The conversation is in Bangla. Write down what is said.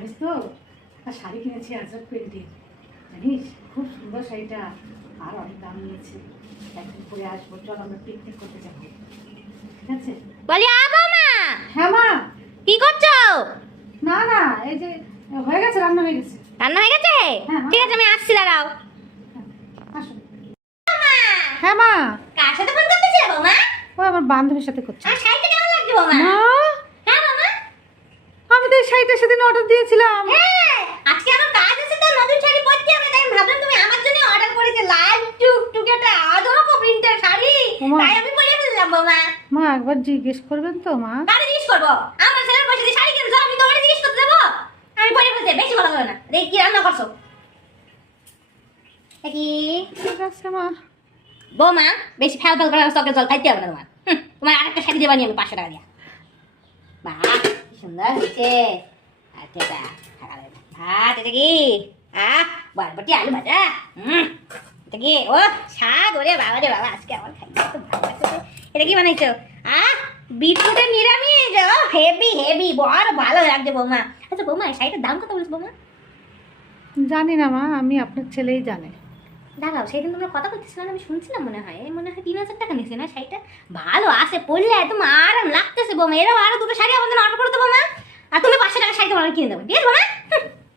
জানিস তো একটা শাড়ি কিনেছি আজব প্রিন্টের, জানিস খুব সুন্দর শাড়িটা, আর অনেক দাম নিয়েছে। একদিন পরে আসবো, চল আমরা পিকনিক করতে যাবো, ঠিক আছে? বলি মা, হ্যাঁ মা। কি করছো? না না, এই যে হয়ে গেছে, রান্না হয়ে গেছে। রান্না হয়ে গেছে? হ্যাঁ, ঠিক আছে, আমি আসছি, দাঁড়াও। আসো। হ্যাঁ মা। কার সাথে ফোন করতেছিলে বৌমা? ও আমার বান্ধবীর সাথে করছে। আর শাড়িটা কেমন লাগছে বৌমা? মা, হ্যাঁ মামা। আমি তো এই শাড়িটা সেদিন অর্ডার দিয়েছিলাম। হ্যাঁ, আজকে আমার কাজ আছে তো, নতুন শাড়ি পরতে হবে, তাই আমি ভাবলাম তুমি আমার জন্য অর্ডার করেছে লাল টুকটুকে একটা আদরকো প্রিন্টের শাড়ি, ওমা। তাই আমি পরে ফেললাম বৌমা। মা একবার জিজ্ঞেস করবেন তো মা? কারে জিজ্ঞেস করবো? আমার ছেলের পয়সা দিয়ে শাড়ি কিনেছো, আমি তোমার জিজ্ঞেস করতে যাবো? আমি পরে ফেলতে, বেশি কথা বলো না। দেখ কি রান্না করছো দেখি। ঠিক আছে মা। বৌমা, বেশি ফেল ফেল করে চকের জল খাইতে হবে না তোমার। তোমার আরেকটা শাড়ি দেবা নি আমি 500 টাকা দিয়া। বাহ, কি সুন্দর হয়েছে। আচ্ছা এটা ভাত, এটা কি? বরবটি আলু ভাজা। এটা কি? ও স্বাদ, ওরে বাবা রে বাবা, আজকে আমার খাইতে তো ভালো লাগছে। এটা কি বানাইছো? বিটরুটের নিরামিষ। হেভি হেভি, বড় ভালো লাগছে বৌমা। আচ্ছা বৌমা, এই শাড়িটার দাম কত বলছো বৌমা? জানি না মা, আমি আপনার ছেলেই জানে। দাঁড়াও, সেদিন তোমরা কথা বলতেছিলাম, আমি শুনছিলাম, মনে হয় 3000 টাকা নিয়েছে না শাড়িটা। ভালো আছে, পরলে একদম আরাম লাগতেছে বৌমা। এরকম আরো দুটো শাড়ি আমাদের অর্ডার করে দেবো মা, আর তুমি 500 টাকা শাড়ি তোমার কিনে দেবো, ঠিক আছে বৌমা?